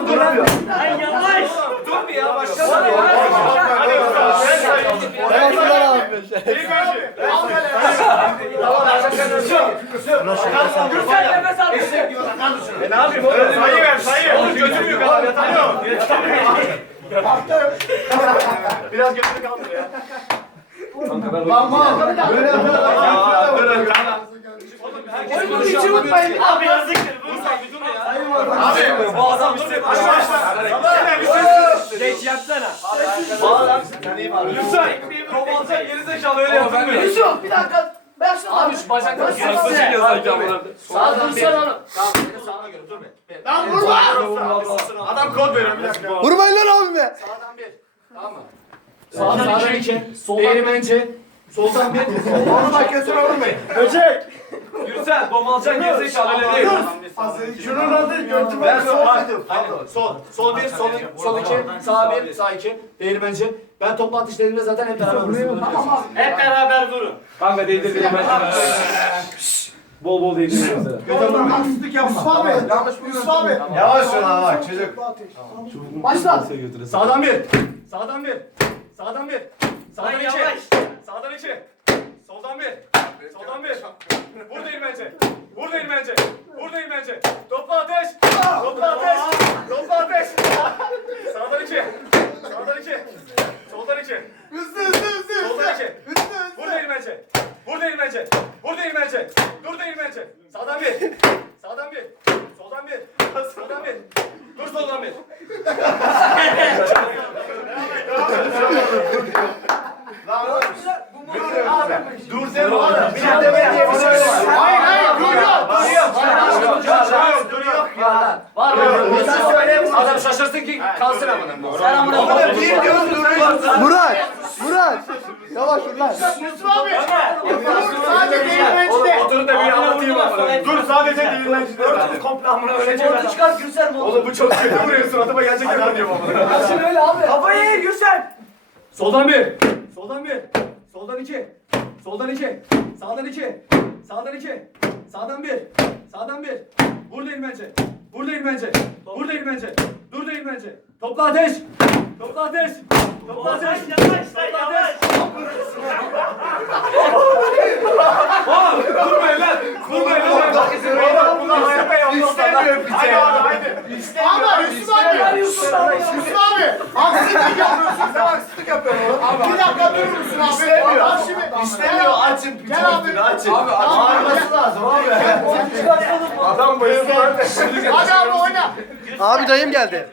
Duramıyor. Ay yavaş. Dur bir ya başlasana. Hadi Gürsel nefes al. ne yapayım oğlum? Sayı ver sayı. Oğlum gözüm yok kadar yatamıyorum. Biraz gözünü kaldır ya. Böyle Oyunu hiç unutmayın. Abi yazıktır. Abi bu adam dur bir Geç yapsana. Lütfen. Kovalacak gerizekalı öyle yapılmıyor. Yusuf bir dakika. Ben şunu Abi şu bacakları Sağdan bir. Tamam beni sağına göre dur be. Lan vurma. Adam kod veriyor bir dakika. Vurmayın lan abime. Sağdan bir. Tamam mı? Sağdan iki. Değirmenci. Soldan bir. Oğlum bak götüne vurmayın. Böcek. Gürsel bomalcan gerizekalı öyle değil. Şunun adı götüme. Ben sol. Aynen. Sol. Sol bir, sol iki, sağ bir, sağ iki. Değirmenci. Ben toplantı işlerinde zaten hep beraber vururuz. Hep beraber vurun. Kanka değdirdim ben. Bol bol değdirdim mesela. Oğlum haksızlık yapma. Yusuf abi. Yanlış mı Yusuf abi? Yavaş ol bak çocuk. Başla. Sağdan bir. Sağdan bir. Sağdan bir. Sağdan Ay iki. yavaş. Sağdan iki. Soldan bir. Soldan bir. Vur değirmenci. Vur değirmenci. Vur değirmenci. Topla ateş. Topla ateş. Topla ateş. Sağdan iki. Sağdan iki. Soldan iki. Hızlı. Soldan iki. Vur değirmenci. Vur değirmenci. Vur değirmenci. Dur değirmenci. Sağdan bir. Sağdan bir. Soldan bir. Soldan bir. Dur soldan bir. Dur sen oğlum. Bir de deme diye bir şey var. Hayır duruyor. Var Bir şey söyleyeyim. Adam şaşırsın ki kalsın amına. Sen amına koyayım. Bir diyorsun duruyor. Murat. Yavaş dur lan. Yusuf abi. Sadece değirmencide. Oturun da bir anlatayım amına. Dur sadece değirmencide. Örtünü komple amına ölecek adam. Çıkart Gürsel bu. Oğlum bu çok kötü vuruyor suratıma gerçekten diyorum amına. Şimdi öyle abi. Kafayı ye Gürsel. Soldan bir. Soldan bir. Soldan iki. Soldan iki. Sağdan iki. Sağdan iki. Sağdan bir. Sağdan bir. Vur değirmenci. Vur değirmenci. Vur değirmenci. Dur değirmenci. Topla ateş. Topla ateş. Topla ateş. Yavaş Topla ateş. Oğlum durmayın lan. Durmayın lan. Bunlar hayatta yapmaz. İstemiyor bir şey. Haydi. Ama Yusuf abi. Yusuf abi. Haksızlık yapıyorsun. Sen haksızlık yapıyorsun oğlum. Bir dakika durur musun abi? İstemiyor. Al şimdi. İstemiyor açın. Gel abi. Açın. Abi ağırması lazım abi. Adam bayıldı. Hadi abi oyna. Abi dayım geldi.